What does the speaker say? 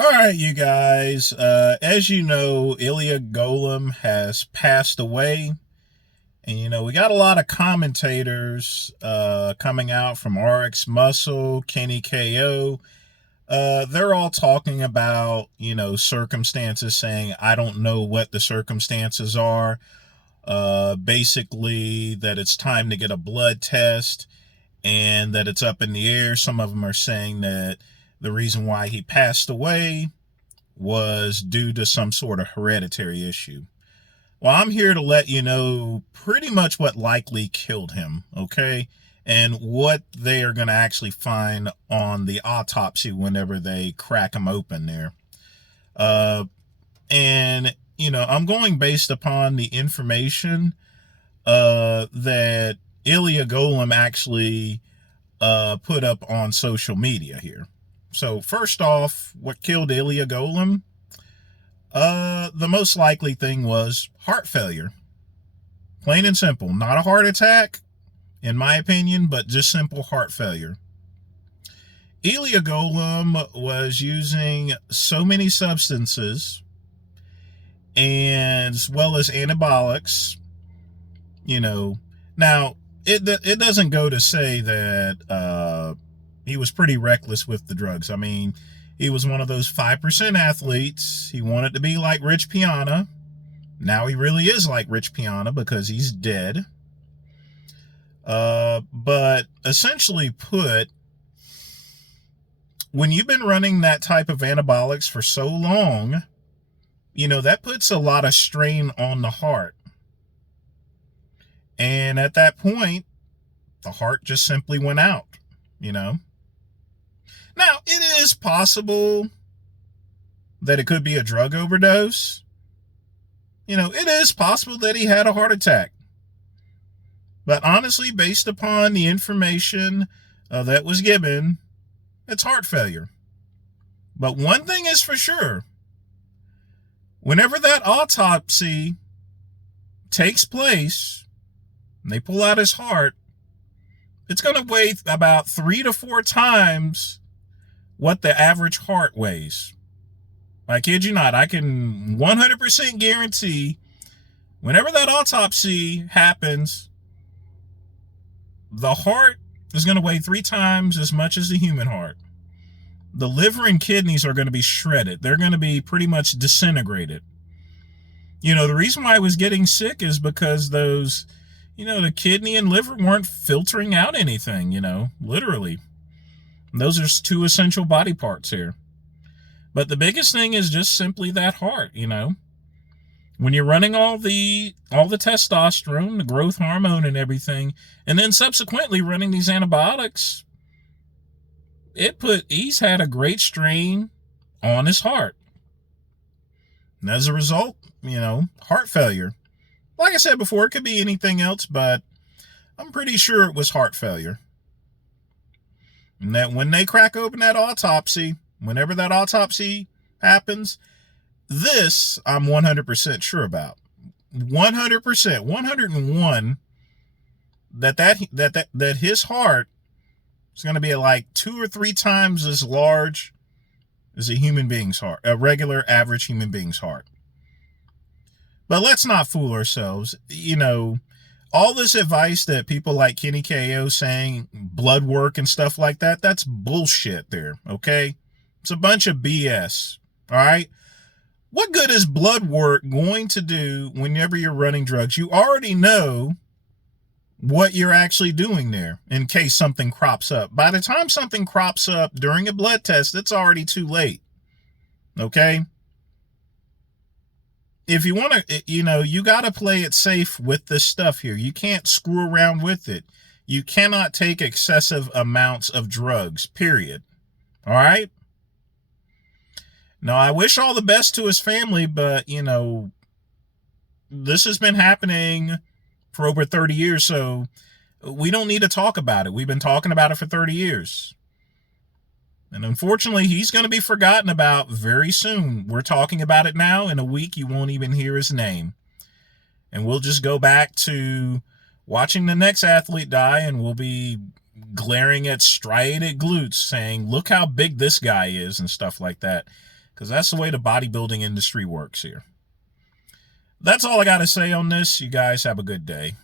All right, you guys. As you know, Illia Golem has passed away. And, we got a lot of commentators coming out from RX Muscle, Kenny KO. They're all talking about, circumstances, saying, I don't know what the circumstances are. Basically, that it's time to get a blood test and that it's up in the air. Some of them are saying that the reason why he passed away was due to some sort of hereditary issue. Well, I'm here to let you know pretty much what likely killed him, okay? And what they are going to actually find on the autopsy whenever they crack him open there. I'm going based upon the information that Illia Golem actually put up on social media here. So first off, what killed Illia Golem? The most likely thing was heart failure. Plain and simple. Not a heart attack, in my opinion, but just simple heart failure. Illia Golem was using so many substances, and as well as anabolics, Now, it doesn't go to say that he was pretty reckless with the drugs. I mean, he was one of those 5% athletes. He wanted to be like Rich Piana. Now he really is like Rich Piana because he's dead. But essentially put, when you've been running that type of anabolics for so long, that puts a lot of strain on the heart. And at that point, the heart just simply went out, Now, it is possible that it could be a drug overdose. It is possible that he had a heart attack. But honestly, based upon the information that was given, it's heart failure. But one thing is for sure. Whenever that autopsy takes place, and they pull out his heart, it's going to weigh about 3 to 4 times what the average heart weighs. I kid you not. I can 100% guarantee whenever that autopsy happens, the heart is going to weigh 3 times as much as the human heart. The liver and kidneys are going to be shredded. They're going to be pretty much disintegrated. The reason why I was getting sick is because those, the kidney and liver weren't filtering out anything, literally. Those are 2 essential body parts here. But the biggest thing is just simply that heart, When you're running all the testosterone, the growth hormone and everything, and then subsequently running these antibiotics, he's had a great strain on his heart. And as a result, heart failure. Like I said before, it could be anything else, but I'm pretty sure it was heart failure. And that when they crack open that autopsy, whenever that autopsy happens, this I'm 100% sure about. 100%, 101 that his heart is going to be like 2 or 3 times as large as a human being's heart, a regular average human being's heart. But let's not fool ourselves. All this advice that people like Kenny KO saying, blood work and stuff like that, that's bullshit there, okay? It's a bunch of BS, all right? What good is blood work going to do whenever you're running drugs? You already know what you're actually doing there in case something crops up. By the time something crops up during a blood test, it's already too late, okay? If you want to, you got to play it safe with this stuff here. You can't screw around with it. You cannot take excessive amounts of drugs, period. All right? Now, I wish all the best to his family, but, this has been happening for over 30 years, so we don't need to talk about it. We've been talking about it for 30 years. And unfortunately, he's going to be forgotten about very soon. We're talking about it now. In a week, you won't even hear his name. And we'll just go back to watching the next athlete die, and we'll be glaring at striated glutes saying, look how big this guy is and stuff like that. because that's the way the bodybuilding industry works here. That's all I got to say on this. You guys have a good day.